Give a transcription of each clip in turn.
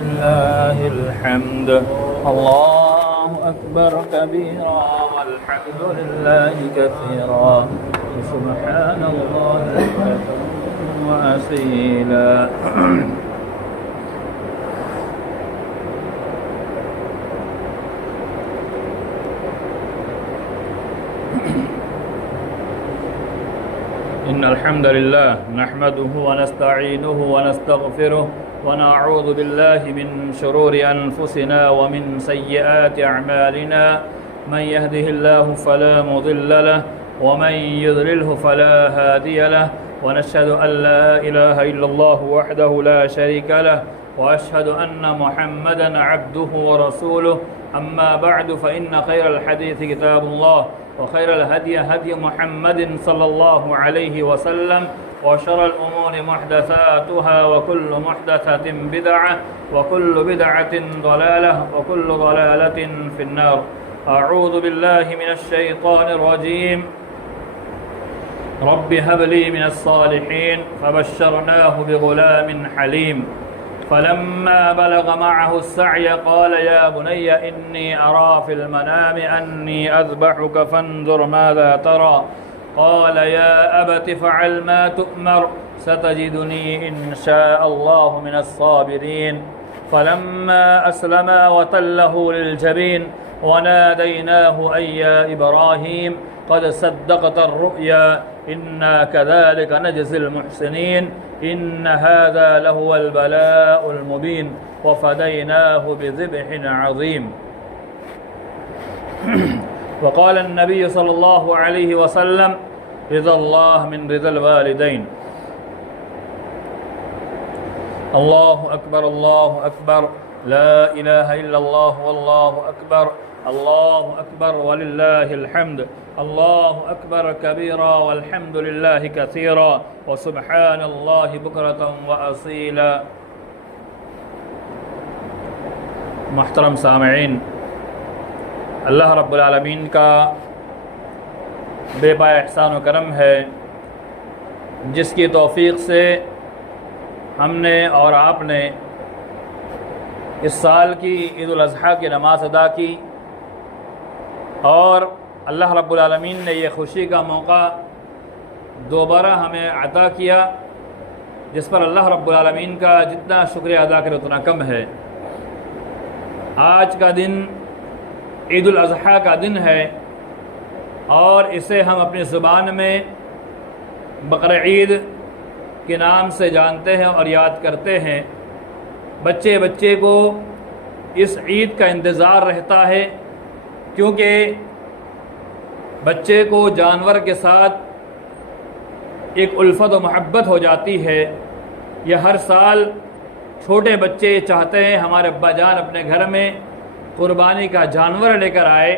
لله الحمد. الله أكبر كبيرا والحمد لله كثيرا وسبحان الله بكرة وأصيلا. إن الحمد لله نحمده ونستعينه ونستغفره ونعوذ بالله من شرور أنفسنا ومن سيئات أعمالنا. من يهده الله فلا مضل له ومن يضلله فلا هادي له. ونشهد أن لا إله إلا الله وحده لا شريك له وأشهد أن محمدا عبده ورسوله. أما بعد فإن خير الحديث كتاب الله وخير الهدي هدي محمد صلى الله عليه وسلم وشر الأمور محدثاتها وكل محدثة بدعة وكل بدعة ضلالة وكل ضلالة في النار. أعوذ بالله من الشيطان الرجيم. رب هب لي من الصالحين فبشرناه بغلام حليم. فلما بلغ معه السعي قال يا بني إني أرى في المنام أني أذبحك فانظر ماذا ترى. قال يا أبت فعل ما تؤمر ستجدني إن شاء الله من الصابرين. فلما أسلما وتله للجبين وناديناه أن يا إبراهيم قد صدقت الرؤيا إنا كذلك نجزي المحسنين. إن هذا لهو البلاء المبين وفديناه بذبح عظيم. وقال النبي صلى الله عليه وسلم رضا الله من رضا الوالدين. الله أكبر الله أكبر لا إله إلا الله والله أكبر الله أكبر ولله الحمد. الله أكبر كبيرا والحمد لله كثيرا وسبحان الله بكرة وأصيلا. محترم سامعین، اللہ رب العالمین کا بے پائے احسان و کرم ہے جس کی توفیق سے ہم نے اور آپ نے اس سال کی عید الاضحیٰ کی نماز ادا کی، اور اللہ رب العالمین نے یہ خوشی کا موقع دوبارہ ہمیں عطا کیا جس پر اللہ رب العالمین کا جتنا شکریہ ادا کرے اتنا کم ہے۔ آج کا دن عید الاضحیٰ کا دن ہے اور اسے ہم اپنی زبان میں بقرعید کے نام سے جانتے ہیں اور یاد کرتے ہیں۔ بچے بچے کو اس عید کا انتظار رہتا ہے کیونکہ بچے کو جانور کے ساتھ ایک الفت و محبت ہو جاتی ہے۔ یہ ہر سال چھوٹے بچے چاہتے ہیں ہمارے ابا جان اپنے گھر میں قربانی کا جانور لے کر آئے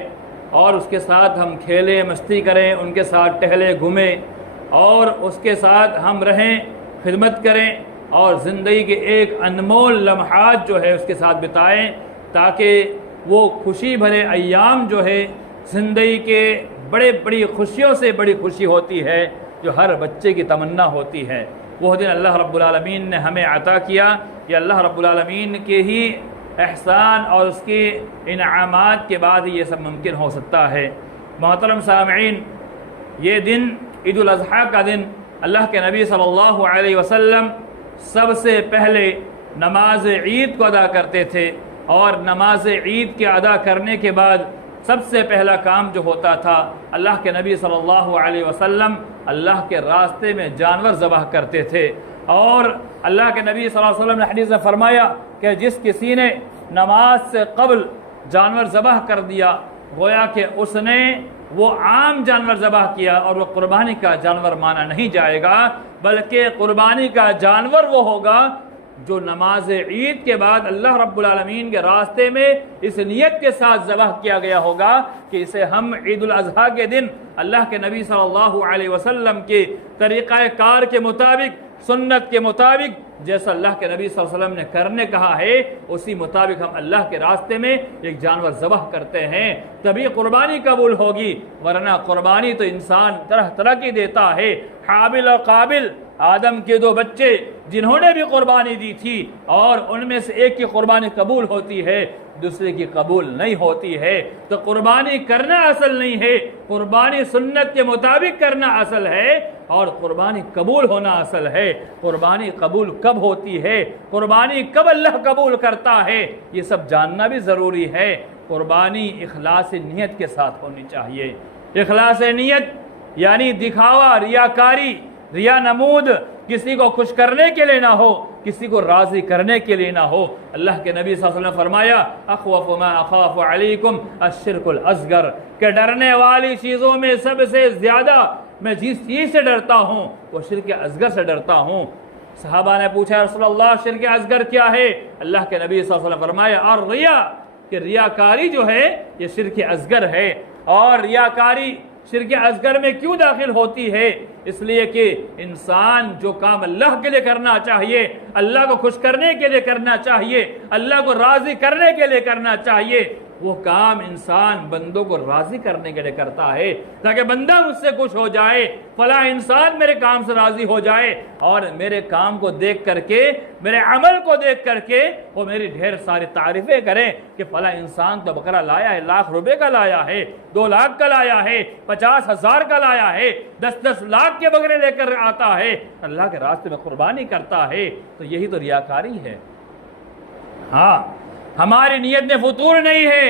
اور اس کے ساتھ ہم کھیلیں مستی کریں، ان کے ساتھ ٹہلے گھومیں اور اس کے ساتھ ہم رہیں، خدمت کریں اور زندگی کے ایک انمول لمحات جو ہے اس کے ساتھ بتائیں، تاکہ وہ خوشی بھرے ایام جو ہے زندگی کے بڑی خوشیوں سے بڑی خوشی ہوتی ہے جو ہر بچے کی تمنا ہوتی ہے۔ وہ دن اللہ رب العالمین نے ہمیں عطا کیا۔ یہ اللہ رب العالمین کے ہی احسان اور اس کے انعامات کے بعد یہ سب ممکن ہو سکتا ہے۔ محترم سامعین، یہ دن عید الاضحیٰ کا دن اللہ کے نبی صلی اللہ علیہ وسلم سب سے پہلے نماز عید کو ادا کرتے تھے، اور نماز عید کے ادا کرنے کے بعد سب سے پہلا کام جو ہوتا تھا، اللہ کے نبی صلی اللہ علیہ وسلم اللہ کے راستے میں جانور ذبح کرتے تھے۔ اور اللہ کے نبی صلی اللہ علیہ وسلم نے حدیث میں فرمایا کہ جس کسی نے نماز سے قبل جانور ذبح کر دیا گویا کہ اس نے وہ عام جانور ذبح کیا اور وہ قربانی کا جانور مانا نہیں جائے گا، بلکہ قربانی کا جانور وہ ہوگا جو نماز عید کے بعد اللہ رب العالمین کے راستے میں اس نیت کے ساتھ ذبح کیا گیا ہوگا کہ اسے ہم عید الاضحیٰ کے دن اللہ کے نبی صلی اللہ علیہ وسلم کے طریقہ کار کے مطابق، سنت کے مطابق، جیسا اللہ کے نبی صلی اللہ علیہ وسلم نے کرنے کہا ہے اسی مطابق ہم اللہ کے راستے میں ایک جانور ذبح کرتے ہیں، تبھی قربانی قبول ہوگی، ورنہ قربانی تو انسان طرح طرح کی دیتا ہے۔ حابل اور قابل آدم کے 2 بچے جنہوں نے بھی قربانی دی تھی، اور ان میں سے ایک کی قربانی قبول ہوتی ہے، دوسرے کی قبول نہیں ہوتی ہے، تو قربانی کرنا اصل نہیں ہے، قربانی سنت کے مطابق کرنا اصل ہے، اور قربانی قبول ہونا اصل ہے۔ قربانی قبول کب ہوتی ہے، قربانی کب اللہ قبول کرتا ہے، یہ سب جاننا بھی ضروری ہے۔ قربانی اخلاص نیت کے ساتھ ہونی چاہیے۔ اخلاص نیت یعنی دکھاوا، ریاکاری، ریا نمود، کسی کو خوش کرنے کے لیے نہ ہو، کسی کو راضی کرنے کے لیے نہ ہو۔ اللہ کے نبی صلی اللہ علیہ وسلم نے فرمایا اخوف ما اخاف علیکم الشرک الاصغر، کہ ڈرنے والی چیزوں میں سب سے زیادہ میں جس چیز سے ڈرتا ہوں وہ شرک اصغر سے ڈرتا ہوں۔ صحابہ نے پوچھا رسول اللہ شرک اصغر کیا ہے؟ اللہ کے نبی صلی اللہ علیہ وسلم نے فرمایا الریا، کہ ریاکاری جو ہے یہ شرک اصغر ہے۔ اور ریاکاری شرک اصغر میں کیوں داخل ہوتی ہے؟ اس لیے کہ انسان جو کام اللہ کے لیے کرنا چاہیے، اللہ کو خوش کرنے کے لیے کرنا چاہیے، اللہ کو راضی کرنے کے لیے کرنا چاہیے، وہ کام انسان بندوں کو راضی کرنے کے لیے کرتا ہے تاکہ بندہ مجھ سے خوش ہو جائے، فلاں انسان میرے کام سے راضی ہو جائے، اور میرے کام کو دیکھ کر کے، میرے عمل کو دیکھ کر کے وہ میری ڈھیر ساری تعریفیں کریں کہ فلاں انسان تو بکرا لایا ہے، 1,00,000 روپے کا لایا ہے، 2 لاکھ کا لایا ہے، 50,000 کا لایا ہے، 10 لاکھ کے بکرے لے کر آتا ہے، اللہ کے راستے میں قربانی کرتا ہے۔ تو یہی تو ریاکاری ہے۔ ہاں، ہماری نیت میں فطور نہیں ہے،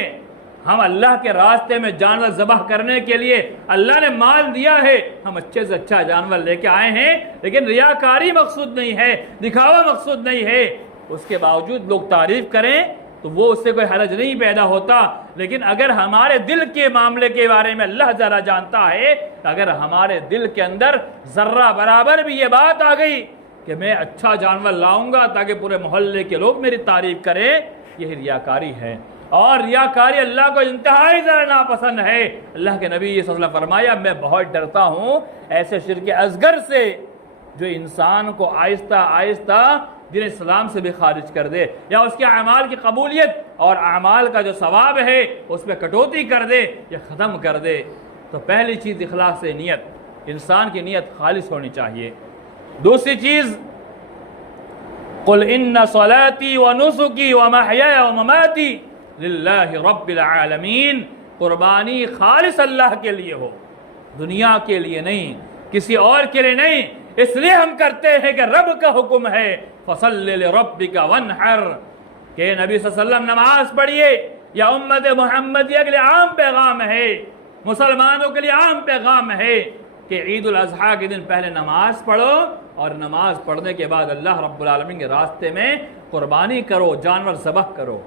ہم اللہ کے راستے میں جانور ذبح کرنے کے لیے اللہ نے مال دیا ہے، ہم اچھے سے اچھا جانور لے کے آئے ہیں، لیکن ریاکاری مقصود نہیں ہے، دکھاوا مقصود نہیں ہے۔ اس کے باوجود لوگ تعریف کریں تو وہ اس سے کوئی حرج نہیں پیدا ہوتا، لیکن اگر ہمارے دل کے معاملے کے بارے میں اللہ ذرا جانتا ہے، اگر ہمارے دل کے اندر ذرہ برابر بھی یہ بات آ گئی کہ میں اچھا جانور لاؤں گا تاکہ پورے محلے کے لوگ میری تعریف کریں، یہ ریاکاری ہے۔ اور ریاکاری اللہ کو انتہائی ذرا ناپسند ہے۔ اللہ کے نبی صلی اللہ علیہ وسلم فرمایا میں بہت ڈرتا ہوں ایسے شرک اصغر سے جو انسان کو آہستہ آہستہ دین اسلام سے بھی خارج کر دے، یا اس کے اعمال کی قبولیت اور اعمال کا جو ثواب ہے اس میں کٹوتی کر دے یا ختم کر دے۔ تو پہلی چیز اخلاص نیت، انسان کی نیت خالص ہونی چاہیے۔ دوسری چیز قل ان صلاتی ونسکی ومحیای ومماتی للہ رب العالمین، قربانی خالص اللہ کے لیے ہو، دنیا کے لیے نہیں، کسی اور کے لیے نہیں۔ اس لیے ہم کرتے ہیں کہ رب کا حکم ہے فصل لربک وانحر، کہ نبی صلی اللہ علیہ وسلم نماز پڑھیے، یا امت محمدیہ کے لیے عام پیغام ہے، مسلمانوں کے لیے عام پیغام ہے کہ عید الاضحیٰ کے دن پہلے نماز پڑھو، اور نماز پڑھنے کے بعد اللہ رب العالمین کے راستے میں قربانی کرو، جانور ذبح کرو۔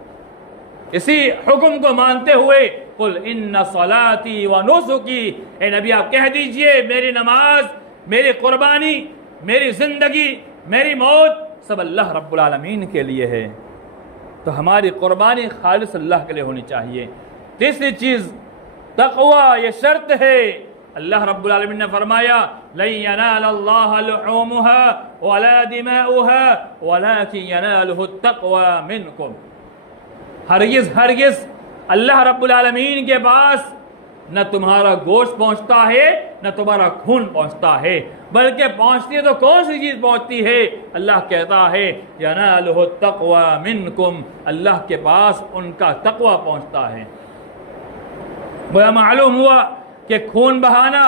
اسی حکم کو مانتے ہوئے قل ان صلاتی ونسکی، اے نبی آپ کہہ دیجئے میری نماز، میری قربانی، میری زندگی، میری موت سب اللہ رب العالمین کے لیے ہے۔ تو ہماری قربانی خالص اللہ کے لیے ہونی چاہیے۔ تیسری چیز تقوی، یہ شرط ہے۔ اللہ رب العالمین نے فرمایا لن ینال اللہ لحومها ولا دماؤها ولكن يناله التقوى منکم، ہرگز ہرگز اللہ رب العالمین کے پاس نہ تمہارا گوشت پہنچتا ہے نہ تمہارا خون پہنچتا ہے، بلکہ پہنچتی ہے تو کون سی چیز پہنچتی ہے؟ اللہ کہتا ہے ینالہ التقوی منکم، اللہ کے پاس ان کا تقوی پہنچتا ہے۔ معلوم ہوا کہ خون بہانا،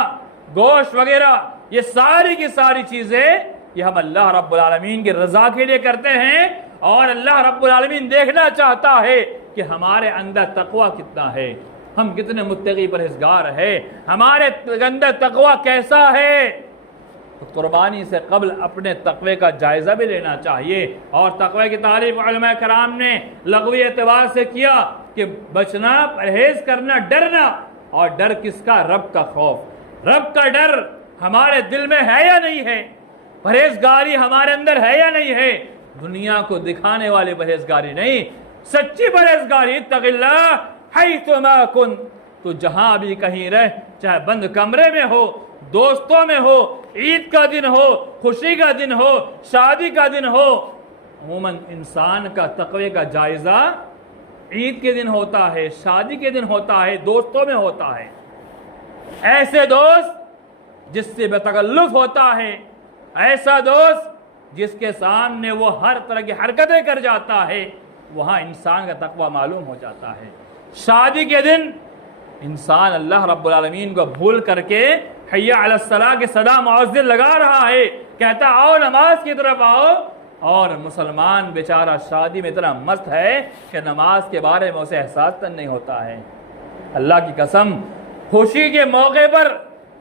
گوشت وغیرہ، یہ ساری کی ساری چیزیں یہ ہم اللہ رب العالمین کی رضا کے لیے کرتے ہیں، اور اللہ رب العالمین دیکھنا چاہتا ہے کہ ہمارے اندر تقوی کتنا ہے، ہم کتنے متقی پرہیزگار ہیں، ہمارے اندر تقوی کیسا ہے۔ قربانی سے قبل اپنے تقوی کا جائزہ بھی لینا چاہیے، اور تقوی کی تعریف علماء کرام نے لغوی اعتبار سے کیا کہ بچنا، پرہیز کرنا، ڈرنا، اور ڈر کس کا؟ رب کا خوف، رب کا ڈر ہمارے دل میں ہے یا نہیں ہے؟ پرہیزگاری ہمارے اندر ہے یا نہیں ہے؟ دنیا کو دکھانے والی پرہیزگاری نہیں، سچی پرہیزگاری۔ اتق اللہ حیثما کنت، تو جہاں بھی کہیں رہ، چاہے بند کمرے میں ہو، دوستوں میں ہو، عید کا دن ہو، خوشی کا دن ہو، شادی کا دن ہو، عموماً انسان کا تقوی کا جائزہ عید کے دن ہوتا ہے، شادی کے دن ہوتا ہے، دوستوں میں ہوتا ہے۔ ایسے دوست جس سے بے تکلف ہوتا ہے، ایسا دوست جس کے سامنے وہ ہر طرح کی حرکتیں کر جاتا ہے، وہاں انسان کا تقوی معلوم ہو جاتا ہے۔ شادی کے دن انسان اللہ رب العالمین کو بھول کر کے حی علی الصلاۃ کی صدا مؤذن لگا رہا ہے، کہتا آؤ نماز کی طرف آؤ، اور مسلمان بیچارہ شادی میں اتنا مست ہے کہ نماز کے بارے میں اسے احساس تک نہیں ہوتا ہے۔ اللہ کی قسم، خوشی کے موقع پر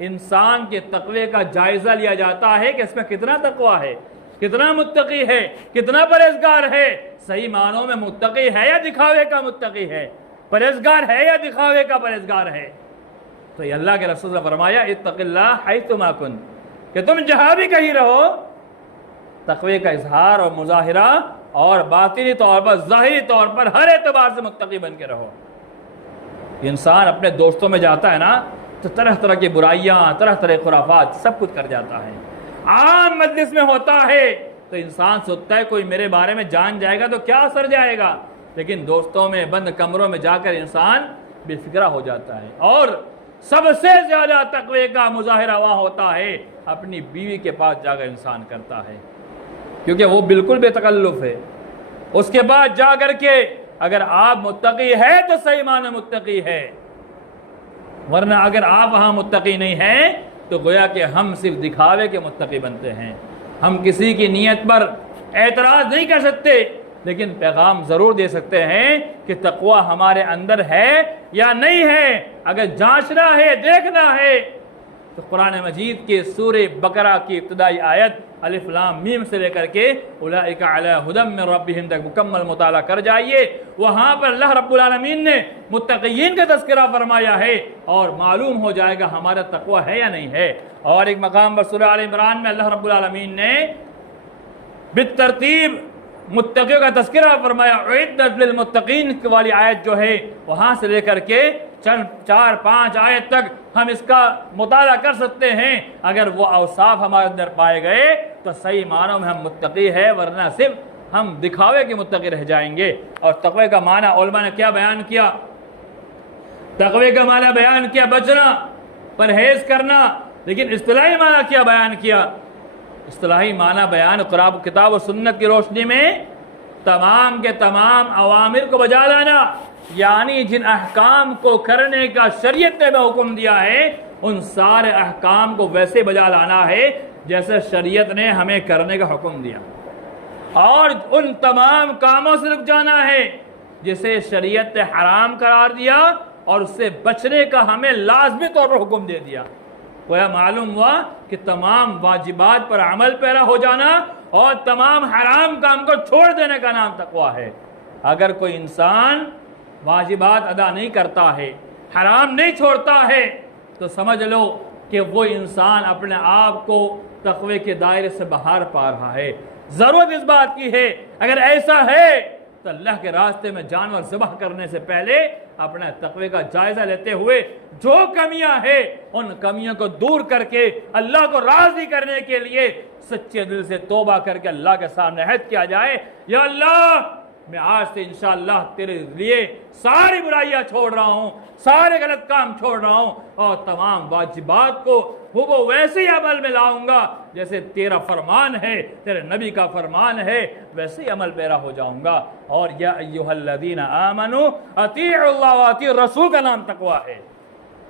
انسان کے تقوی کا جائزہ لیا جاتا ہے کہ اس میں کتنا تقوی ہے، کتنا متقی ہے، کتنا پرہیزگار ہے۔ صحیح معنوں میں متقی ہے یا دکھاوے کا متقی ہے، پرہیزگار ہے یا دکھاوے کا پرہیزگار ہے؟ تو یہ اللہ کے رسول نے فرمایا اتق اللہ حیثما کن، کہ تم جہاں بھی کہیں رہو تقوی کا اظہار اور مظاہرہ اور باطنی طور پر ظاہری طور پر ہر اعتبار سے متقی بن کے رہو۔ انسان اپنے دوستوں میں جاتا ہے نا تو طرح طرح کی برائیاں، طرح طرح خرافات سب کچھ کر جاتا ہے۔ عام مجلس میں ہوتا ہے تو انسان سوچتا ہے کوئی میرے بارے میں جان جائے گا تو کیا اثر جائے گا، لیکن دوستوں میں بند کمروں میں جا کر انسان بے فکرہ ہو جاتا ہے۔ اور سب سے زیادہ تقوی کا مظاہرہ وہاں ہوتا ہے اپنی بیوی کے پاس جا کر انسان کرتا ہے، کیونکہ وہ بالکل بے تکلف ہے۔ اس کے بعد جا کر کے اگر آپ متقی ہے تو صحیح معنی متقی ہے، ورنہ اگر آپ وہاں متقی نہیں ہیں تو گویا کہ ہم صرف دکھاوے کے متقی بنتے ہیں۔ ہم کسی کی نیت پر اعتراض نہیں کر سکتے، لیکن پیغام ضرور دے سکتے ہیں کہ تقوی ہمارے اندر ہے یا نہیں ہے۔ اگر جانچنا ہے، دیکھنا ہے، تو قرآن مجید کے سورہ بقرہ کی ابتدائی آیت الف لام میم سے لے کر کے اولئک علی ھدی من ربہم تک مکمل مطالعہ کر جائیے۔ وہاں پر اللہ رب العالمین نے متقین کا تذکرہ فرمایا ہے اور معلوم ہو جائے گا ہمارا تقوی ہے یا نہیں ہے۔ اور ایک مقام پر سورہ آل عمران میں اللہ رب العالمین نے بالترتیب متقیوں کا تذکرہ فرمایا، اعدت للمتقین والی آیت جو ہے وہاں سے لے کر کے چند 4-5 آیت تک ہم اس کا مطالعہ کر سکتے ہیں۔ اگر وہ اوصاف ہمارے اندر پائے گئے تو صحیح معنوں میں ہم متقی ہے، ورنہ صرف ہم دکھاوے کے متقی رہ جائیں گے۔ اور تقوی کا معنی علماء نے کیا بیان کیا؟ تقوی کا معنی بیان کیا بچنا، پرہیز کرنا، لیکن اصطلاحی معنی کیا بیان کیا؟ اصطلاحی معنی بیان قرآن کتاب و سنت کی روشنی میں تمام کے تمام اوامر کو بجا لانا، یعنی جن احکام کو کرنے کا شریعت نے حکم دیا ہے ان سارے احکام کو ویسے بجا لانا ہے جیسے شریعت نے ہمیں کرنے کا حکم دیا، اور ان تمام کاموں سے رک جانا ہے جسے شریعت نے حرام قرار دیا اور اس سے بچنے کا ہمیں لازمی طور پر حکم دے دیا۔ گویا معلوم ہوا کہ تمام واجبات پر عمل پیرا ہو جانا اور تمام حرام کام کو چھوڑ دینے کا نام تقویٰ ہے۔ اگر کوئی انسان واجبات ادا نہیں کرتا ہے، حرام نہیں چھوڑتا ہے، تو سمجھ لو کہ وہ انسان اپنے آپ کو تقوی کے دائرے سے باہر پا رہا ہے۔ ضرورت اس بات کی ہے اگر ایسا ہے تو اللہ کے راستے میں جانور ذبح کرنے سے پہلے اپنا تقوی کا جائزہ لیتے ہوئے جو کمیاں ہیں ان کمیوں کو دور کر کے اللہ کو راضی کرنے کے لیے سچے دل سے توبہ کر کے اللہ کے سامنے عہد کیا جائے، یا اللہ میں آج سے انشاءاللہ تیرے لیے ساری برائیاں چھوڑ رہا ہوں، سارے غلط کام چھوڑ رہا ہوں، اور تمام واجبات کو وہ ویسے ہی عمل میں لاؤں گا جیسے تیرا فرمان ہے، تیرے نبی کا فرمان ہے، ویسے ہی عمل پیرا ہو جاؤں گا۔ اور یا ایھا الذین آمنوا اطیعوا اللہ واطیعوا الرسول کا نام تقویٰ ہے،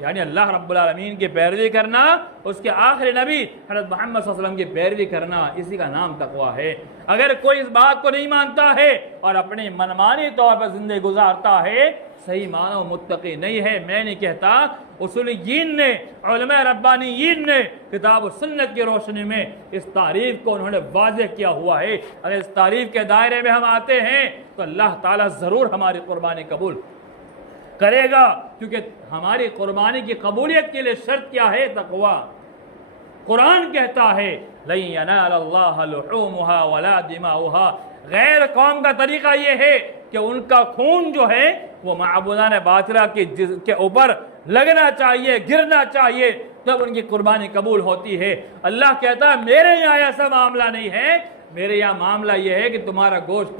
یعنی اللہ رب العالمین کی پیروی کرنا، اس کے آخری نبی حضرت محمد صلی اللہ علیہ وسلم کی پیروی کرنا، اسی کا نام تقویٰ ہے۔ اگر کوئی اس بات کو نہیں مانتا ہے اور اپنی منمانی طور پر زندگی گزارتا ہے، صحیح معنی متقی نہیں ہے۔ میں نہیں کہتا، اصولیین نے، علماء ربانیین نے کتاب و سنت کی روشنی میں اس تعریف کو انہوں نے واضح کیا ہوا ہے۔ اگر اس تعریف کے دائرے میں ہم آتے ہیں تو اللہ تعالیٰ ضرور ہماری قربانی قبول کرے گا، کیونکہ ہماری قربانی کی قبولیت کے لیے شرط کیا ہے؟ تقویٰ۔ قرآن کہتا ہے لن ینال اللہ لحومها ولا دماؤها، غیر قوم کا طریقہ یہ ہے کہ ان کا خون جو ہے وہ معبودان باطلہ کے اوپر لگنا چاہیے، گرنا چاہیے، تب ان کی قربانی قبول ہوتی ہے۔ اللہ کہتا ہے میرے یہاں ایسا معاملہ نہیں ہے، میرے یہاں معاملہ یہ ہے کہ تمہارا گوشت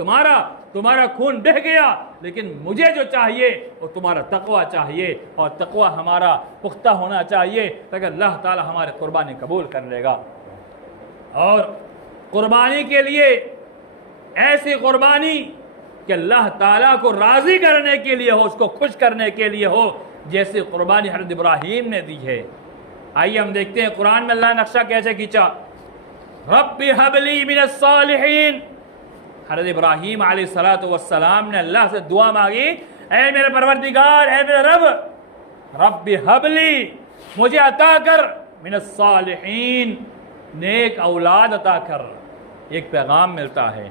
تمہارا خون بہہ گیا، لیکن مجھے جو چاہیے وہ تمہارا تقویٰ چاہیے، اور تقویٰ ہمارا پختہ ہونا چاہیے تاکہ اللہ تعالی ہمارے قربانی قبول کر لے گا۔ اور قربانی کے لیے ایسی قربانی کہ اللہ تعالیٰ کو راضی کرنے کے لیے ہو، اس کو خوش کرنے کے لیے ہو، جیسے قربانی حضرت ابراہیم نے دی ہے۔ آئیے ہم دیکھتے ہیں قرآن میں اللہ نے نقشہ کیسے کھینچا۔ رب حب لی من الصالحین، حضرت ابراہیم علیہ السلام نے اللہ سے دعا مانگی، اے میرے پروردگار، اے میرے رب، رب حب لی، مجھے عطا کر، من الصالحین، نیک اولاد عطا کر۔ ایک پیغام ملتا ہے،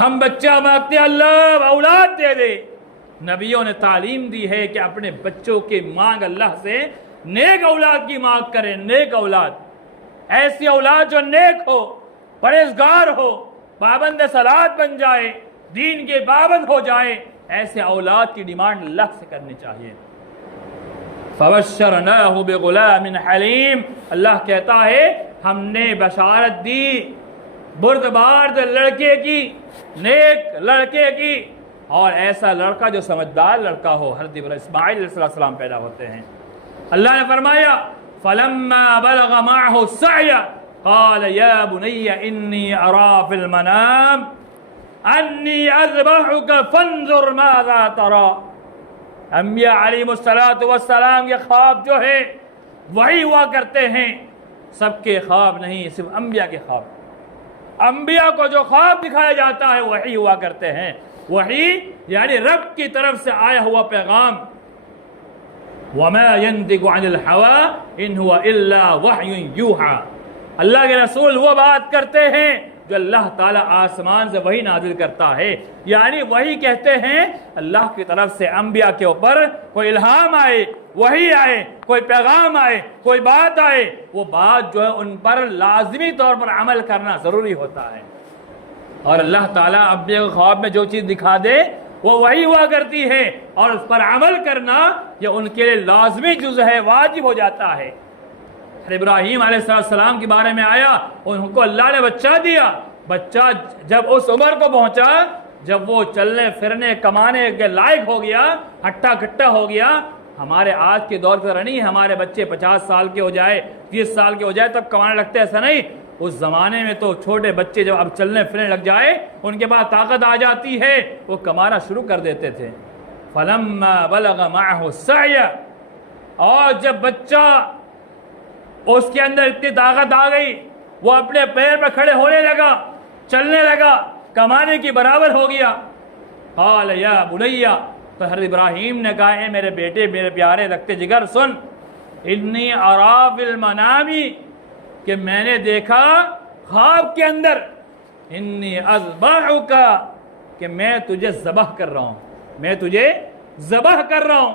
ہم بچہ مانگتے اللہ اولاد دے دے۔ نبیوں نے تعلیم دی ہے کہ اپنے بچوں کی مانگ اللہ سے نیک اولاد کی مانگ کریں، نیک اولاد، ایسی اولاد جو نیک ہو، پرہیزگار ہو، پابند صلاۃ بن جائے، دین کے پابند ہو جائے، ایسے اولاد کی ڈیمانڈ اللہ سے کرنی چاہیے۔ فَبَشَّرْنَاهُ بِغُلَامٍ حَلِيمٍ، اللہ کہتا ہے ہم نے بشارت دی بردبار لڑکے کی، نیک لڑکے کی، اور ایسا لڑکا جو سمجھدار لڑکا ہو۔ حضرت اسماعیل علیہ السلام پیدا ہوتے ہیں۔ اللہ نے فرمایا فَلَمَّا بَلَغَ مَعَهُ السَّعْيَ قَالَ يَا بُنَيَّ إِنِّي أَرَىٰ فِي الْمَنَامِ أَنِّي أَذْبَحُكَ فَانظُرْ مَاذَا تَرَىٰ۔ انبیاء علیہ السلام کے خواب جو ہے وہی ہوا کرتے ہیں، سب کے خواب نہیں، صرف انبیاء کے خواب۔ انبیاء کو جو خواب دکھایا جاتا ہے وہی ہوا کرتے ہیں۔ وحی یعنی رب کی طرف سے آیا ہوا پیغام۔ وَمَا يَنطِقُ عَنِ الْهَوَىٰ إِنْ هُوَ إِلَّا وَحْيٌ يُوحَىٰ، اللہ کے رسول وہ بات کرتے ہیں جو اللہ تعالیٰ آسمان سے وہی نازل کرتا ہے، یعنی وہی کہتے ہیں اللہ کی طرف سے انبیاء کے اوپر کوئی الہام آئے، وہی آئے، کوئی پیغام آئے، کوئی بات آئے، وہ بات جو ہے ان پر لازمی طور پر عمل کرنا ضروری ہوتا ہے۔ اور اللہ تعالیٰ انبیاء کے خواب میں جو چیز دکھا دے وہ وہی ہوا کرتی ہے، اور اس پر عمل کرنا یہ ان کے لیے لازمی جز ہے، واجب ہو جاتا ہے۔ ابراہیم علیہ السلام کے بارے میں آیا، ان کو اللہ نے بچہ دیا، بچہ جب اس عمر کو پہنچا، جب وہ چلنے پھرنے کمانے کے لائق ہو گیا، ہٹا کٹا ہو گیا۔ ہمارے آج کے دور کی طرح نہیں ہمارے بچے 50 سال کے ہو جائے، 30 سال کے ہو جائے تب کمانے لگتے، ایسا نہیں۔ اس زمانے میں تو چھوٹے بچے جب اب چلنے پھرنے لگ جائے، ان کے پاس طاقت آ جاتی ہے، وہ کمانا شروع کر دیتے تھے۔ فَلَمَّا بَلَغَ مَعَهُ السَّعْيَ، اور جب بچہ اس کے اندر اتنی طاقت آ گئی، وہ اپنے پیر پر کھڑے ہونے لگا، چلنے لگا، کمانے کی برابر ہو گیا۔ قال یا بنیا، تو حضرت ابراہیم نے کہا اے میرے بیٹے، میرے پیارے رکھتے جگر، سن، انی ارا فی المنام، کہ میں نے دیکھا خواب کے اندر، انی اذبحک، کہ میں تجھے ذبح کر رہا ہوں، میں تجھے ذبح کر رہا ہوں۔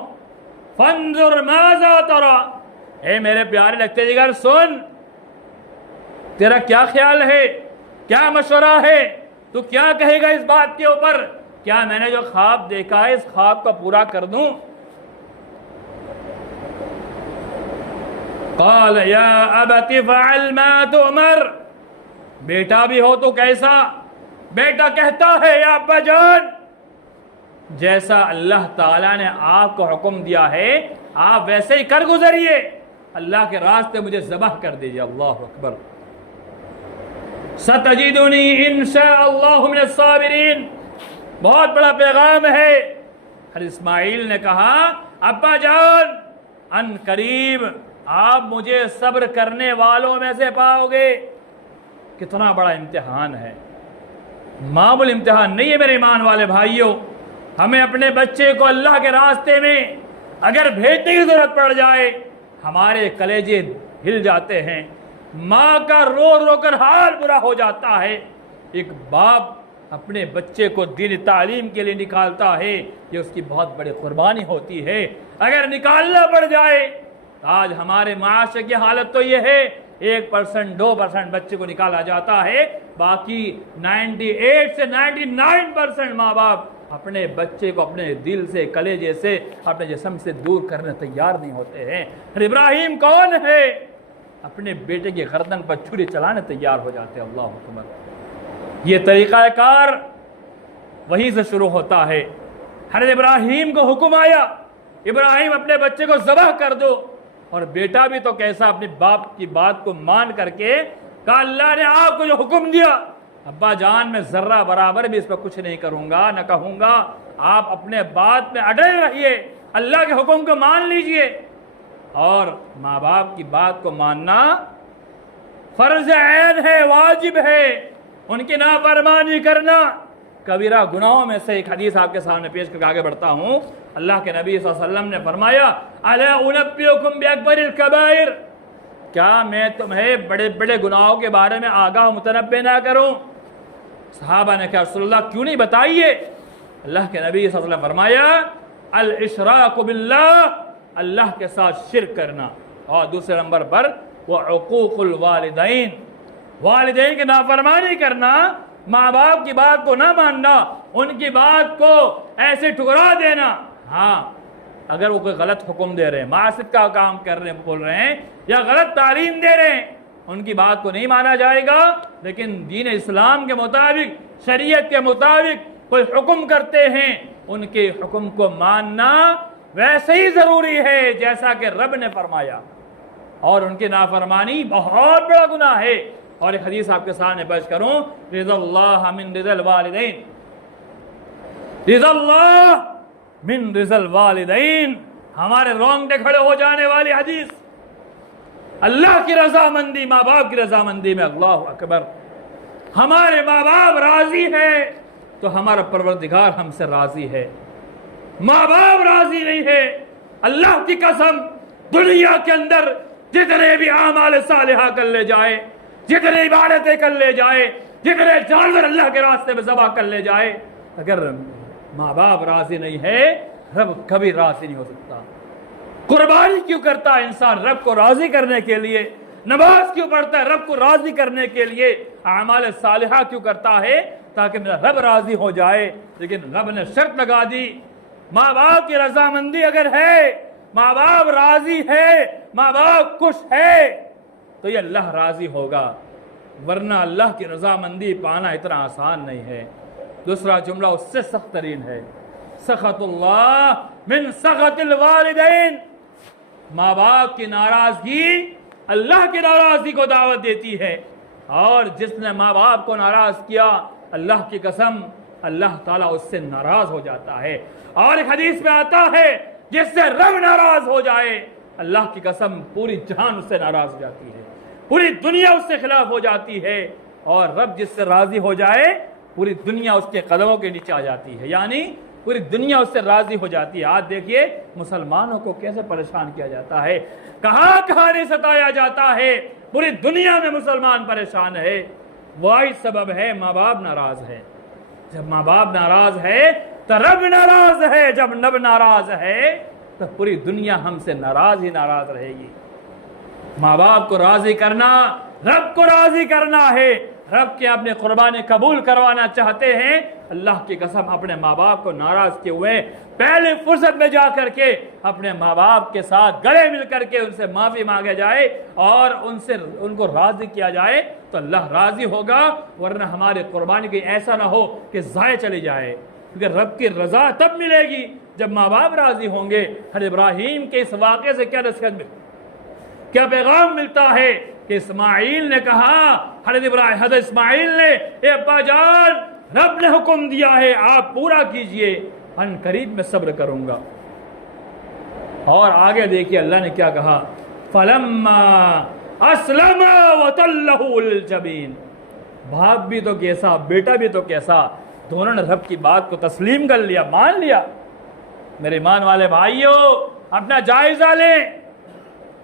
فانظر ماذا ترى، اے میرے پیارے لگتے جگر سن، تیرا کیا خیال ہے، کیا مشورہ ہے، تو کیا کہے گا اس بات کے اوپر؟ کیا میں نے جو خواب دیکھا ہے اس خواب کو پورا کر دوں؟ قال یا ابت فعل ما تؤمر، بیٹا بھی ہو تو کیسا؟ بیٹا کہتا ہے یا ابا جان، جیسا اللہ تعالیٰ نے آپ کو حکم دیا ہے آپ ویسے ہی کر گزریے، اللہ کے راستے مجھے ذبح کر دیجیے۔ اللہ اکبر۔ ستجدنی انشاء اللہ من الصابرین، بہت بڑا پیغام ہے۔ حضرت اسماعیل نے کہا ابا جان، ان قریب آپ مجھے صبر کرنے والوں میں سے پاؤ گے۔ کتنا بڑا امتحان ہے، معمولی امتحان نہیں ہے میرے ایمان والے بھائیوں۔ ہمیں اپنے بچے کو اللہ کے راستے میں اگر بھیجنے کی ضرورت پڑ جائے، ہمارے کلیجے ہل جاتے ہیں، ماں کا رو رو کر حال برا ہو جاتا ہے۔ ایک باپ اپنے بچے کو دینی تعلیم کے لیے نکالتا ہے، یہ اس کی بہت بڑی قربانی ہوتی ہے۔ اگر نکالنا پڑ جائے، آج ہمارے معاشرے کی حالت تو یہ ہے 1% 2% بچے کو نکالا جاتا ہے، باقی 98 سے 99% ماں باپ اپنے بچے کو اپنے دل سے، کلیجے سے، اپنے جسم سے دور کرنے تیار نہیں ہوتے ہیں۔ ابراہیم کون ہے؟ اپنے بیٹے کی گردن پر چھری چلانے تیار ہو جاتے ہیں۔ اللہ اکبر۔ یہ طریقہ کار وہیں سے شروع ہوتا ہے۔ حضرت ابراہیم کو حکم آیا ابراہیم اپنے بچے کو ذبح کر دو، اور بیٹا بھی تو کیسا اپنے باپ کی بات کو مان کر کے کہا اللہ نے آپ کو جو حکم دیا ابا جان میں ذرہ برابر بھی اس پر کچھ نہیں کروں گا نہ کہوں گا، آپ اپنے بات میں اڑے رہیے، اللہ کے حکم کو مان لیجئے۔ اور ماں باپ کی بات کو ماننا فرض عین ہے، واجب ہے، ان کی نافرمانی کرنا کبیرہ گناہوں میں سے۔ ایک حدیث آپ کے سامنے پیش کر کے آگے بڑھتا ہوں۔ اللہ کے نبی صلی اللہ علیہ وسلم نے فرمایا الا انبئکم باکبر الکبائر، کیا میں تمہیں بڑے بڑے گناہوں کے بارے میں آگاہ و متنبہ نہ کروں؟ صحابہ نے کہا رسول اللہ کیوں نہیں، بتائیے۔ اللہ کے نبی صلی اللہ علیہ وسلم فرمایا الاشراک باللہ، اللہ کے ساتھ شرک کرنا، اور دوسرے نمبر پر وہ عقوق الوالدین، والدین کی نافرمانی کرنا، ماں باپ کی بات کو نہ ماننا، ان کی بات کو ایسے ٹھکرا دینا۔ ہاں اگر وہ کوئی غلط حکم دے رہے ہیں، معصیت کا کام کر رہے ہیں، بول رہے ہیں، یا غلط تعلیم دے رہے ہیں، ان کی بات کو نہیں مانا جائے گا، لیکن دین اسلام کے مطابق، شریعت کے مطابق کوئی حکم کرتے ہیں، ان کے حکم کو ماننا ویسے ہی ضروری ہے جیسا کہ رب نے فرمایا، اور ان کی نافرمانی بہت بڑا گناہ ہے۔ اور ایک حدیث آپ کے سامنے پیش کروں، رضا اللہ من رضا الوالدین، رضا اللہ من رضا الوالدین، ہمارے رونگٹے کھڑے ہو جانے والی حدیث، اللہ کی رضامندی، ماں باپ کی رضامندی میں، اللہ اکبر، ہمارے ماں باپ راضی ہے تو ہمارا پروردگار ہم سے راضی ہے، ماں باپ راضی نہیں ہے، اللہ کی قسم دنیا کے اندر جتنے بھی اعمال صالحہ کر لے جائے، جتنے عبادتیں کر لے جائے، جتنے جانور اللہ کے راستے میں ذبح کر لے جائے، اگر ماں باپ راضی نہیں ہے رب کبھی راضی نہیں ہو سکتا۔ قربانی کیوں کرتا ہے انسان؟ رب کو راضی کرنے کے لیے۔ نماز کیوں پڑھتا ہے؟ رب کو راضی کرنے کے لیے۔ اعمال صالحہ کیوں کرتا ہے؟ تاکہ میرا رب راضی ہو جائے۔ لیکن رب نے شرط لگا دی، ماں باپ کی رضامندی اگر ہے، ماں باپ راضی ہے، ماں باپ خوش ہے، تو یہ اللہ راضی ہوگا، ورنہ اللہ کی رضامندی پانا اتنا آسان نہیں ہے۔ دوسرا جملہ اس سے سخت ترین ہے، سخط اللہ من سخط الوالدین، ماں باپ کی ناراضگی اللہ کی ناراضگی کو دعوت دیتی ہے، اور جس نے ماں باپ کو ناراض کیا اللہ کی قسم اللہ تعالیٰ اس سے ناراض ہو جاتا ہے۔ اور ایک حدیث میں آتا ہے جس سے رب ناراض ہو جائے اللہ کی قسم پوری جہان اس سے ناراض ہو جاتی ہے، پوری دنیا اس سے خلاف ہو جاتی ہے، اور رب جس سے راضی ہو جائے پوری دنیا اس کے قدموں کے نیچے آ جاتی ہے، یعنی پوری دنیا اس سے راضی ہو جاتی ہے۔ آج دیکھیے مسلمانوں کو کیسے پریشان کیا جاتا ہے، کہاں کہاں نہیں ستایا جاتا ہے، پوری دنیا میں مسلمان پریشان ہے۔ وہی سبب ہے ماں باپ ناراض ہے۔ جب ماں باپ ناراض ہے تو رب ناراض ہے، جب رب ناراض ہے تو پوری دنیا ہم سے ناراض ہی ناراض رہے گی۔ ماں باپ کو راضی کرنا رب کو راضی کرنا ہے۔ رب کے اپنے قربانی قبول کروانا چاہتے ہیں، اللہ کی قسم اپنے ماں باپ کو ناراض کیے ہوئے پہلے فرصت میں جا کر کے اپنے ماں باپ کے ساتھ گلے مل کر کے ان سے معافی مانگے جائے اور ان کو راضی کیا جائے تو اللہ راضی ہوگا، ورنہ ہماری قربانی کہیں ایسا نہ ہو کہ ضائع چلی جائے، کیونکہ رب کی رضا تب ملے گی جب ماں باپ راضی ہوں گے۔ حضرت ابراہیم کے اس واقعے سے کیا نصیحت ملتی، کیا پیغام ملتا ہے کہ اسماعیل نے کہا، حضرت اسماعیل نے، اے ابا جان رب نے حکم دیا ہے آپ پورا کیجئے، ان قریب میں صبر کروں گا۔ اور آگے دیکھیے اللہ نے کیا کہا، فَلَمَّا أَسْلَمَا وَتَلَّهُ لِلْجَبِينِ، باپ بھی تو کیسا، بیٹا بھی تو کیسا، دونوں نے رب کی بات کو تسلیم کر لیا، مان لیا۔ میرے ایمان والے بھائیوں اپنا جائزہ لیں،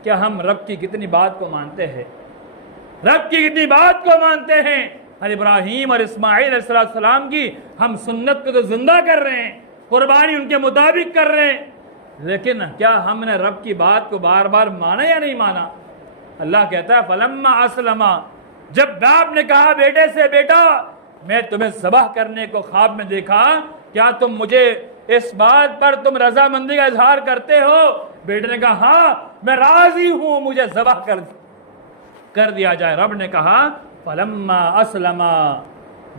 کیا ہم رب کی کتنی بات کو مانتے ہیں، رب کی کتنی بات کو مانتے ہیں۔ ابراہیم اور اسماعیل علیہ السلام کی ہم سنت کو تو زندہ کر رہے ہیں، قربانی ان کے مطابق کر رہے ہیں، لیکن کیا ہم نے رب کی بات کو بار بار مانا یا نہیں مانا؟ اللہ کہتا ہے فَلَمَّا أَسْلَمَا، جب باپ نے کہا بیٹے سے، بیٹا میں تمہیں ذبح کرنے کو خواب میں دیکھا، کیا تم مجھے اس بات پر تم رضامندی کا اظہار کرتے ہو؟ بیٹے نے کہا ہاں میں راضی ہوں، مجھے ذبح کر دیا جائے۔ رب نے کہا فَلَمَّا أَسْلَمَا،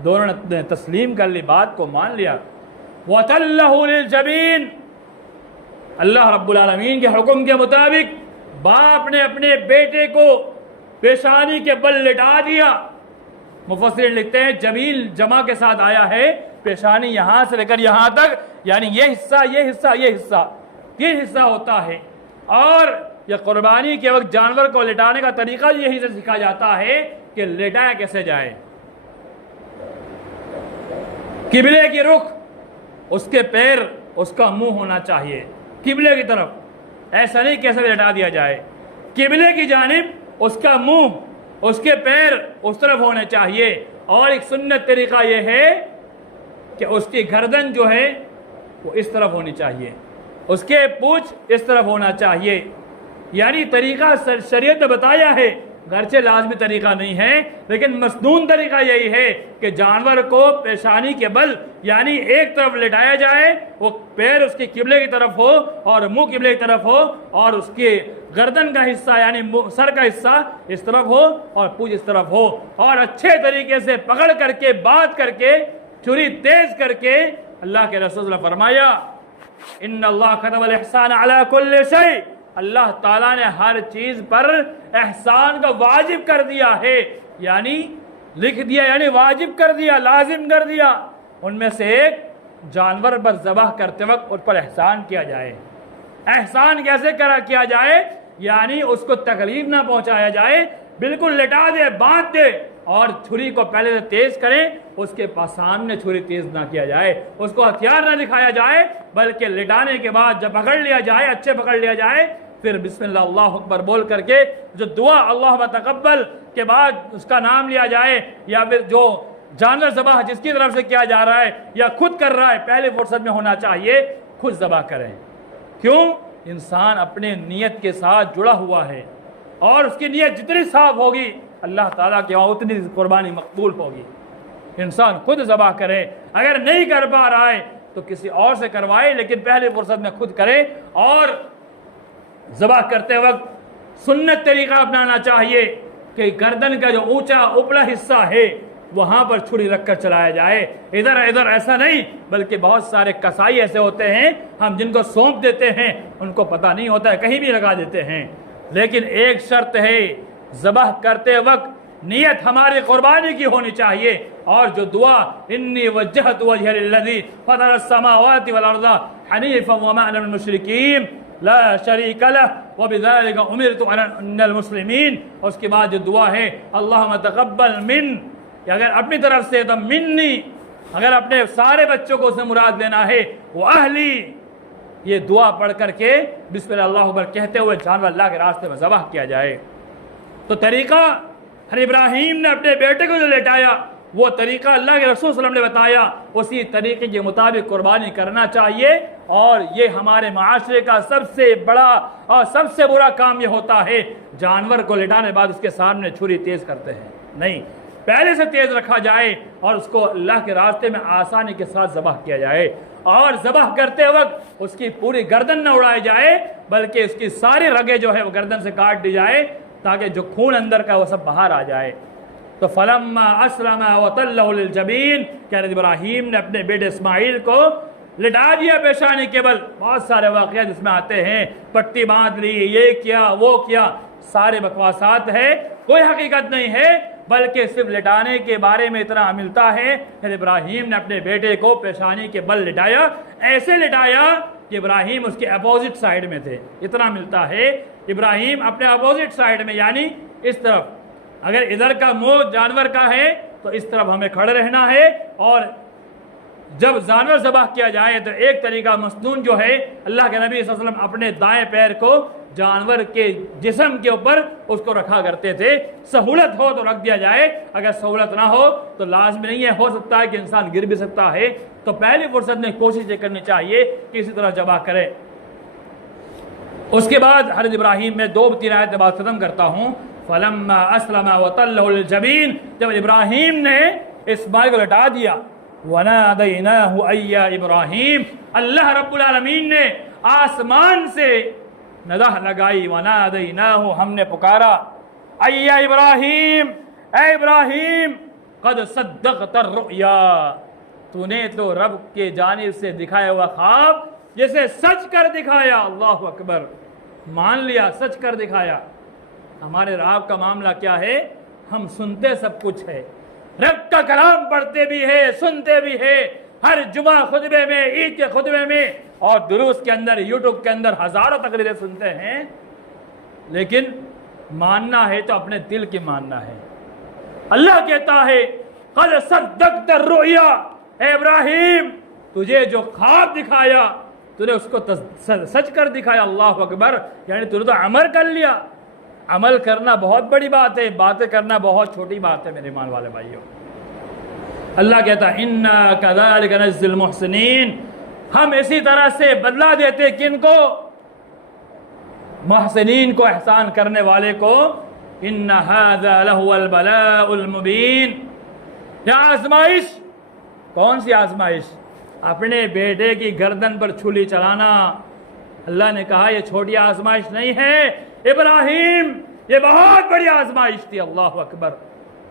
دونوں نے تسلیم کر لی، بات کو مان لیا۔ وَتَلَّهُ لِلْجَبِينِ، اللہ رب العالمین کے حکم کے مطابق باپ نے اپنے بیٹے کو پیشانی کے بل لٹا دیا۔ مفسرین لکھتے ہیں جمیل جمع کے ساتھ آیا ہے، پیشانی یہاں سے لے کر یہاں تک، یعنی یہ حصہ یہ حصہ یہ حصہ، تین حصہ ہوتا ہے۔ اور یہ قربانی کے وقت جانور کو لٹانے کا طریقہ یہی سے سکھا جاتا ہے کہ لٹایا کیسے جائے۔ قبلے کی رخ، اس کے پیر، اس کا منہ ہونا چاہیے قبلے کی طرف، ایسا نہیں کیسے لٹا دیا جائے۔ قبلے کی جانب اس کا منہ، اس کے پیر اس طرف ہونے چاہیے۔ اور ایک سنت طریقہ یہ ہے کہ اس کی گردن جو ہے وہ اس طرف ہونی چاہیے، اس کے پونچھ اس طرف ہونا چاہیے۔ یعنی طریقہ شریعت نے بتایا ہے، گرچہ لازمی طریقہ نہیں ہے لیکن مسنون طریقہ یہی ہے کہ جانور کو پیشانی کے بل یعنی ایک طرف لٹایا جائے، وہ پیر اس کی قبلے کی طرف ہو اور منہ قبلے کی طرف ہو، اور اس کے گردن کا حصہ یعنی سر کا حصہ اس طرف ہو اور پونچھ اس طرف ہو، اور اچھے طریقے سے پکڑ کر کے بات کر کے چھری تیز کر کے۔ اللہ کے رسول نے فرمایا ان اللہ كتب الاحسان علی کل شیء، اللہ تعالیٰ نے ہر چیز پر احسان کا واجب کر دیا ہے، یعنی لکھ دیا، یعنی واجب کر دیا، لازم کر دیا۔ ان میں سے ایک جانور پر ذبح کرتے وقت اس پر احسان کیا جائے۔ احسان کیسے کیا جائے؟ یعنی اس کو تکلیف نہ پہنچایا جائے، بالکل لٹا دے، باندھ دے، اور چھری کو پہلے سے تیز کریں، اس کے پاس سامنے چھری تیز نہ کیا جائے، اس کو ہتھیار نہ دکھایا جائے، بلکہ لٹانے کے بعد جب پکڑ لیا جائے، اچھے پکڑ لیا جائے، پھر بسم اللہ اللہ اکبر بول کر کے جو دعا اللہم تقبل کے بعد اس کا نام لیا جائے، یا پھر جو جانور ذبح جس کی طرف سے کیا جا رہا ہے یا خود کر رہا ہے، پہلے فرصت میں ہونا چاہیے خود ذبح کریں۔ کیوں؟ انسان اپنے نیت کے ساتھ جڑا ہوا ہے، اور اس کی نیت جتنی صاف ہوگی اللہ تعالیٰ کے وہاں اتنی قربانی مقبول ہوگی۔ انسان خود ذبح کرے، اگر نہیں کر پا رہا ہے تو کسی اور سے کروائے، لیکن پہلے فرصت میں خود کرے۔ اور ذبح کرتے وقت سنت طریقہ اپنانا چاہیے کہ گردن کا جو اونچا اوپلا حصہ ہے وہاں پر چھری رکھ کر چلایا جائے، ادھر ادھر ایسا نہیں۔ بلکہ بہت سارے کسائی ایسے ہوتے ہیں ہم جن کو سونپ دیتے ہیں، ان کو پتہ نہیں ہوتا ہے، کہیں بھی لگا دیتے ہیں۔ لیکن ایک شرط ہے، ذبح کرتے وقت نیت ہماری قربانی کی ہونی چاہیے، اور جو دعا انی وجہت وجہ للذی فطر السماوات والارض حنیفا وما انا من المشرکین لا شریک لہ وبذلک امرت انا من المسلمین، اس کے بعد جو دعا ہے اللہم تقبل من، اگر اپنی طرف سے تو منی، اگر اپنے سارے بچوں کو اسے مراد لینا ہے وہ اہلی، یہ دعا پڑھ کر کے بسم اللہ اللہ اکبر کہتے ہوئے جانور اللہ کے راستے میں ذبح کیا جائے۔ تو طریقہ ہر ابراہیم نے اپنے بیٹے کو جو لٹایا وہ طریقہ اللہ کے رسول صلی اللہ علیہ وسلم نے بتایا، اسی طریقے کے مطابق قربانی کرنا چاہیے۔ اور یہ ہمارے معاشرے کا سب سے بڑا اور سب سے برا کام یہ ہوتا ہے، جانور کو لٹانے بعد اس کے سامنے چھری تیز کرتے ہیں، نہیں، پہلے سے تیز رکھا جائے اور اس کو اللہ کے راستے میں آسانی کے ساتھ ذبح کیا جائے۔ اور ذبح کرتے وقت اس کی پوری گردن نہ اڑائی جائے، بلکہ اس کی ساری رگیں جو ہے وہ گردن سے کاٹ دی جائے، تاکہ جو خون اندر کا وہ سب باہر آ جائے۔ تو فلما اسلم وتلہ للجبین، کہ حضرت ابراہیم نے اپنے بیٹے اسماعیل کو لٹا دیا پیشانی کے بل۔ بہت سارے واقعات جس میں آتے ہیں، پٹی باندھ لی، یہ کیا وہ کیا، سارے بکواسات ہے، کوئی حقیقت نہیں ہے، بلکہ صرف لٹانے کے بارے میں اتنا ملتا ہے کہ ابراہیم نے اپنے بیٹے کو پیشانی کے بل لٹایا، ایسے لٹایا کہ ابراہیم اس کے اپوزٹ سائیڈ میں تھے، اتنا ملتا ہے۔ ابراہیم اپنے اپوزٹ سائیڈ میں یعنی اس طرف، اگر ادھر کا منہ جانور کا ہے تو اس طرف ہمیں کھڑے رہنا ہے، اور جب جانور ذبح کیا جائے تو ایک طریقہ مسنون جو ہے، اللہ کے نبی صلی اللہ علیہ وسلم اپنے دائیں پیر کو جانور کے جسم کے اوپر اس کو رکھا کرتے تھے۔ سہولت ہو تو رکھ دیا جائے، اگر سہولت نہ ہو تو لازم نہیں ہے، ہو سکتا ہے کہ انسان گر بھی سکتا ہے، تو پہلی فرصت میں کوشش یہ کرنی چاہیے کہ اسی طرح ذبح کرے۔ اس کے بعد حضرت ابراہیم میں 2-3 آیت بات ختم کرتا ہوں۔ فلما اسلم وتلہ للجبین، جب ابراہیم نے اسماعیل کو لٹا دیا، ونادیناہ ای یا ابراہیم، اللہ رب العالمین نے آسمان سے نداہ لگائی، ونادیناہ، ہم نے پکارا، ای یا ابراہیم، اے ابراہیم، قد صدقت الرؤیا، تو نے تو رب کے جانب سے دکھایا ہوا خواب جسے سچ کر دکھایا۔ اللہ اکبر، مان لیا، سچ کر دکھایا۔ ہمارے رب کا معاملہ کیا ہے؟ ہم سنتے سب کچھ ہے، رب کا کلام پڑھتے بھی ہے، سنتے بھی ہے، ہر جمعہ خطبے میں، عید کے خطبے میں اور دروس کے اندر، یوٹیوب کے اندر ہزاروں تقریریں سنتے ہیں، لیکن ماننا ہے تو اپنے دل کی ماننا ہے۔ اللہ کہتا ہے قد صدقت الرؤیا، اے ابراہیم تجھے جو خواب دکھایا تو نے اس کو سچ کر دکھایا۔ اللہ اکبر، یعنی تو نے تو عمل کر لیا۔ عمل کرنا بہت بڑی بات ہے، باتیں کرنا بہت چھوٹی بات ہے میرے ایمان والے بھائیوں۔ اللہ کہتا ہے اِنَّا كَذَلِكَ نَجْزِي الْمُحْسِنِينَ، ہم اسی طرح سے بدلہ دیتے کن کو؟ محسنین کو، احسان کرنے والے کو۔ إِنَّ هَذَا لَهُوَ الْبَلَاءُ الْمُبِينُ، یہ آزمائش کون سی آزمائش؟ اپنے بیٹے کی گردن پر چھری چلانا۔ اللہ نے کہا یہ چھوٹی آزمائش نہیں ہے ابراہیم، یہ بہت بڑی آزمائش تھی۔ اللہ اکبر،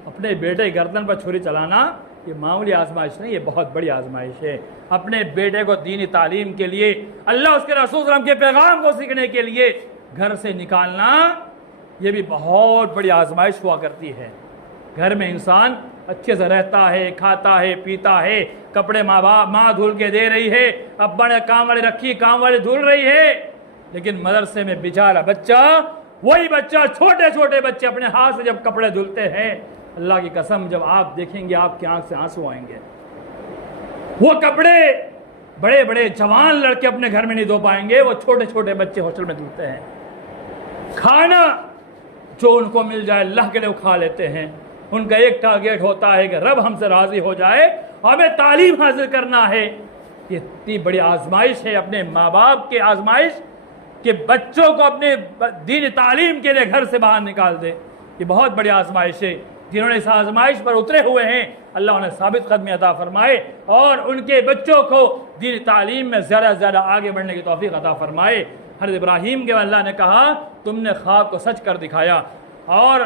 اپنے بیٹے کی گردن پر چھری چلانا یہ معمولی آزمائش نہیں، یہ بہت بڑی آزمائش ہے۔ اپنے بیٹے کو دینی تعلیم کے لیے، اللہ اس کے رسول صلی اللہ علیہ وسلم کے پیغام کو سیکھنے کے لیے گھر سے نکالنا، یہ بھی بہت بڑی آزمائش ہوا کرتی ہے۔ گھر میں انسان اچھے سے رہتا ہے، کھاتا ہے، پیتا ہے، کپڑے ماں دھل کے دے رہی ہے، ابا نے کام والے رکھی، کام والے دھل رہی ہے، لیکن مدرسے میں بیچارہ بچہ، وہی بچہ، چھوٹے چھوٹے بچے اپنے ہاتھ سے جب کپڑے دھلتے ہیں، اللہ کی قسم جب آپ دیکھیں گے آپ کی آنکھ سے آنسو آئیں گے۔ وہ کپڑے بڑے بڑے جوان لڑکے اپنے گھر میں نہیں دھو پائیں گے، وہ چھوٹے چھوٹے بچے ہاسٹل میں دھلتے ہیں۔ کھانا جو ان کو مل جائے اللہ کے لیے وہ کھا لیتے ہیں۔ ان کا ایک ٹارگیٹ ہوتا ہے کہ رب ہم سے راضی ہو جائے، ہمیں تعلیم حاصل کرنا ہے۔ یہ اتنی بڑی آزمائش ہے اپنے ماں باپ کی آزمائش کہ بچوں کو اپنے دین تعلیم کے لیے گھر سے باہر نکال دے، یہ بہت بڑی آزمائش ہے۔ جنہوں نے اس آزمائش پر اترے ہوئے ہیں اللہ انہیں ثابت قدمی عطا فرمائے اور ان کے بچوں کو دین تعلیم میں زیادہ سے زیادہ آگے بڑھنے کی توفیق عطا فرمائے۔ حضرت ابراہیم کے اللہ نے کہا تم نے خواب کو سچ کر دکھایا، اور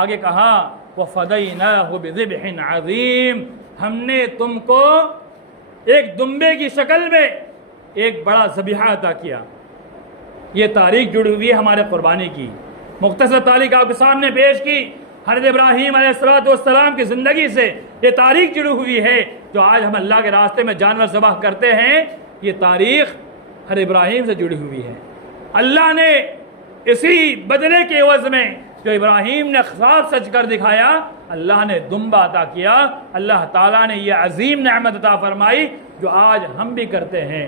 آگے کہا وَفَدَيْنَاهُ بِذِبْحٍ عَظِيمٍ، ہم نے تم کو ایک دمبے کی شکل میں ایک بڑا ذبیحہ عطا کیا۔ یہ تاریخ جڑی ہوئی ہے ہمارے قربانی کی، مختصر تاریخ آپ کے سامنے پیش کی۔ حضرت ابراہیم علیہ السلام کی زندگی سے یہ تاریخ جڑی ہوئی ہے۔ جو آج ہم اللہ کے راستے میں جانور ذبح کرتے ہیں، یہ تاریخ حضرت ابراہیم سے جڑی ہوئی ہے۔ اللہ نے اسی بدلے کے عوض میں جو ابراہیم نے خواب سچ کر دکھایا، اللہ نے دمبا عطا کیا۔ اللہ تعالیٰ نے یہ عظیم نعمت عطا فرمائی جو آج ہم بھی کرتے ہیں،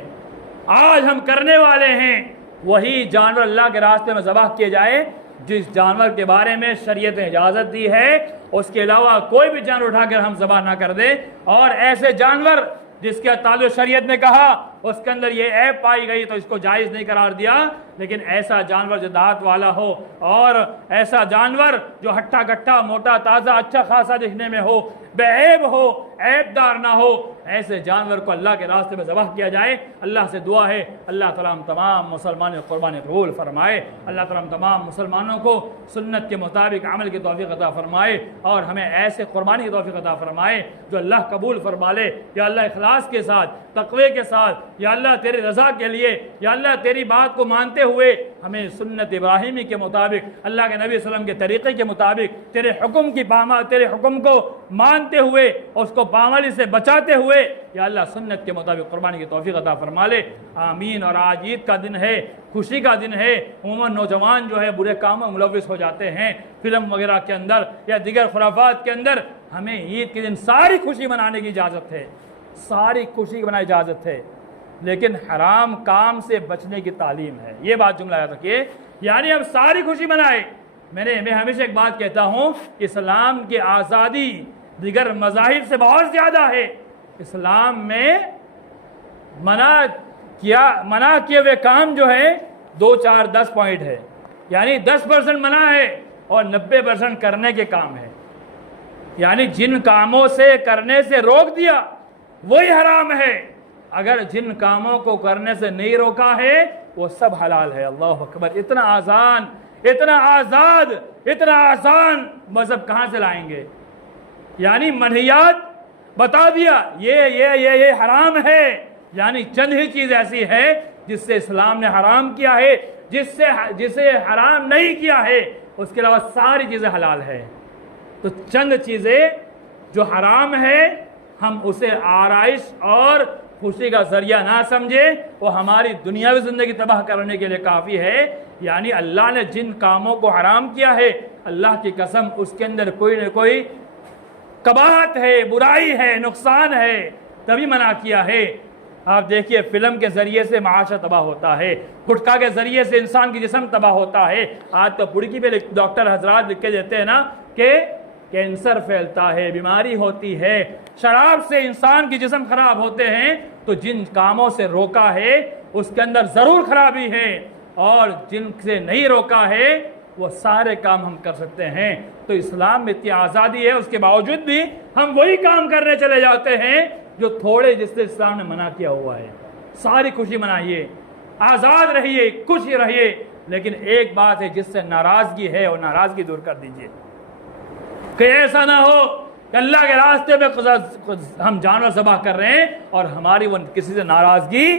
آج ہم کرنے والے ہیں۔ وہی جانور اللہ کے راستے میں ذبح کیے جائے جس جانور کے بارے میں شریعت نے اجازت دی ہے، اس کے علاوہ کوئی بھی جانور اٹھا کر ہم ذبح نہ کر دیں۔ اور ایسے جانور جس کے تعلق شریعت نے کہا اس کے اندر یہ عیب پائی گئی تو اس کو جائز نہیں قرار دیا، لیکن ایسا جانور جو دانت والا ہو اور ایسا جانور جو ہٹھا کٹھا موٹا تازہ اچھا خاصا دکھنے میں ہو، بے عیب ہو، عیب دار نہ ہو، ایسے جانور کو اللہ کے راستے میں ذبح کیا جائے۔ اللہ سے دعا ہے اللہ تعالیٰ ہم تمام مسلمانوں کو قربانی قبول فرمائے، اللہ تعالیٰ ہم تمام مسلمانوں کو سنت کے مطابق عمل کی توفیق عطا فرمائے اور ہمیں ایسے قربانی کی توفیق عطا فرمائے جو اللہ قبول فرما لے۔ یا اللہ اخلاص کے ساتھ، تقوی کے ساتھ، یا اللہ تیری رضا کے لیے، یا اللہ تیری بات کو مانتے ہوئے ہمیں سنت ابراہیمی کے مطابق، اللہ کے نبی صلی اللہ علیہ وسلم کے طریقے کے مطابق، تیرے حکم کو مانتے ہوئے اس کو پامالی سے بچاتے ہوئے یا اللہ سنت کے مطابق قربانی کی توفیق عطا فرما لے۔ آمین۔ اور آج عید کا دن ہے، خوشی کا دن ہے۔ عموماً نوجوان جو ہے برے کاموں میں ملوث ہو جاتے ہیں، فلم وغیرہ کے اندر یا دیگر خرافات کے اندر۔ ہمیں عید کے دن ساری خوشی منانے کی اجازت ہے، ساری خوشی منانے کی اجازت ہے، لیکن حرام کام سے بچنے کی تعلیم ہے۔ یہ بات جملہ یاد رکھیے، یعنی اب ساری خوشی منائے۔ میں ہمیشہ ایک بات کہتا ہوں، اسلام کی آزادی دیگر مذاہب سے بہت زیادہ ہے۔ اسلام میں منع کیے ہوئے کام جو ہے 2 4 10 پوائنٹ ہے، یعنی 10% منع ہے اور 90% کرنے کے کام ہے۔ یعنی جن کاموں سے کرنے سے روک دیا وہی حرام ہے، اگر جن کاموں کو کرنے سے نہیں روکا ہے وہ سب حلال ہے۔ اللہ اکبر۔ اتنا آسان، اتنا آزاد، اتنا آسان مذہب کہاں سے لائیں گے؟ یعنی منہیات بتا دیا یہ حرام ہے، یعنی چند ہی چیز ایسی ہے جس سے اسلام نے حرام کیا ہے، جسے حرام نہیں کیا ہے اس کے علاوہ ساری چیزیں حلال ہے۔ تو چند چیزیں جو حرام ہے ہم اسے آرائش اور خوشی کا ذریعہ نہ سمجھے، وہ ہماری دنیاوی زندگی تباہ کرنے کے لیے کافی ہے۔ یعنی اللہ نے جن کاموں کو حرام کیا ہے، اللہ کی قسم اس کے اندر کوئی نہ کوئی قباحت ہے، برائی ہے، نقصان ہے، تبھی منع کیا ہے۔ آپ دیکھیے فلم کے ذریعے سے معاشرہ تباہ ہوتا ہے، گٹکا کے ذریعے سے انسان کی جسم تباہ ہوتا ہے۔ آج تو پڑکی پہ ڈاکٹر حضرات لکھ کے دیتے ہیں نا کہ کینسر پھیلتا ہے، بیماری ہوتی ہے، شراب سے انسان کی جسم خراب ہوتے ہیں۔ تو جن کاموں سے روکا ہے اس کے اندر ضرور خرابی ہے، اور جن سے نہیں روکا ہے وہ سارے کام ہم کر سکتے ہیں۔ تو اسلام میں اتنی آزادی ہے، اس کے باوجود بھی ہم وہی کام کرنے چلے جاتے ہیں جو تھوڑے جس سے اسلام نے منع کیا ہوا ہے۔ ساری خوشی منائیے، آزاد رہیے، خوش رہیے، لیکن ایک بات ہے جس سے ناراضگی ہے اور ناراضگی دور کر دیجیے، کہ ایسا نہ ہو کہ اللہ کے راستے میں ہم جانور ذبح کر رہے ہیں اور ہماری وہ کسی سے ناراضگی،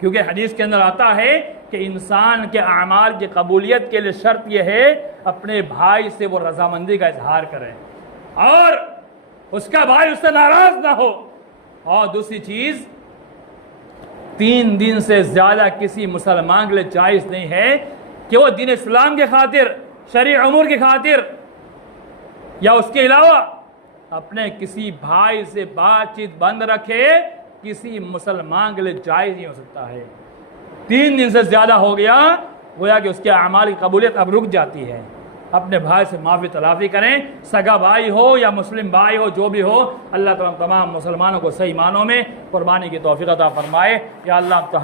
کیونکہ حدیث کے اندر آتا ہے کہ انسان کے اعمال کی قبولیت کے لیے شرط یہ ہے اپنے بھائی سے وہ رضامندی کا اظہار کرے اور اس کا بھائی اس سے ناراض نہ ہو۔ اور دوسری چیز، 3 دن سے زیادہ کسی مسلمان کے لیے جائز نہیں ہے کہ وہ دین اسلام کے خاطر، شرعی امور کی خاطر یا اس کے علاوہ اپنے کسی بھائی سے بات چیت بند رکھے۔ کسی مسلمان کے لیے جائز نہیں ہو سکتا ہے۔ 3 دن سے زیادہ ہو گیا، گویا کہ اس کے اعمال کی قبولیت اب رک جاتی ہے۔ اپنے بھائی سے معافی تلافی کریں، سگا بھائی ہو یا مسلم بھائی ہو، جو بھی ہو، اللہ تعالیٰ تمام مسلمانوں کو صحیح معنوں میں قربانی کی توفیق عطا فرمائے۔ یا اللہ تو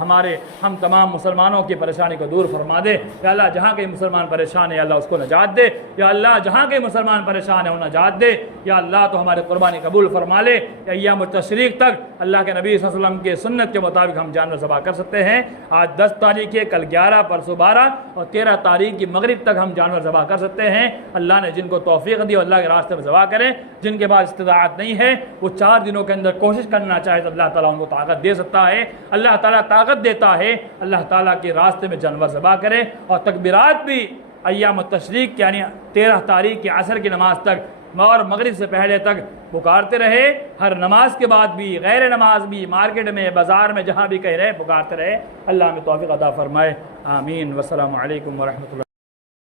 ہم تمام مسلمانوں کی پریشانی کو دور فرما دے۔ یا اللہ جہاں کہیں مسلمان پریشان ہے اللہ اس کو نجات دے۔ یا اللہ جہاں کہیں مسلمان پریشان ہے وہ نجات دے۔ یا اللہ تو ہماری قربانی قبول فرما لے۔ ایام التشریق تک اللہ کے نبی صلی اللہ علیہ وسلم کے سنت کے مطابق ہم جانور ذبح کر سکتے ہیں۔ آج 10 تاریخ ہے، کل 11، پرسوں 12 اور 13 تاریخ کی مغرب تک ہم جانور ذبح کر سکتے ہیں۔ اللہ نے جن کو توفیق دی اللہ کے راستے میں ذبح کریں، جن کے پاس استطاعت نہیں ہے وہ 4 دنوں کے اندر کوشش کرنا چاہے تو اللہ تعالیٰ ان کو طاقت دے سکتا ہے۔ اللہ تعالیٰ طاقت دیتا ہے، اللہ تعالیٰ کے راستے میں جانور ذبح کرے اور تکبیرات بھی ایام التشریق یعنی 13 تاریخ کی عصر کی نماز تک اور مغرب سے پہلے تک پکارتے رہے، ہر نماز کے بعد بھی، غیر نماز بھی، مارکیٹ میں، بازار میں، جہاں بھی کہہ رہے پکارتے رہے۔ اللہ ہمیں توفیق عطا فرمائے، آمین۔ والسلام علیکم ورحمۃ اللہ۔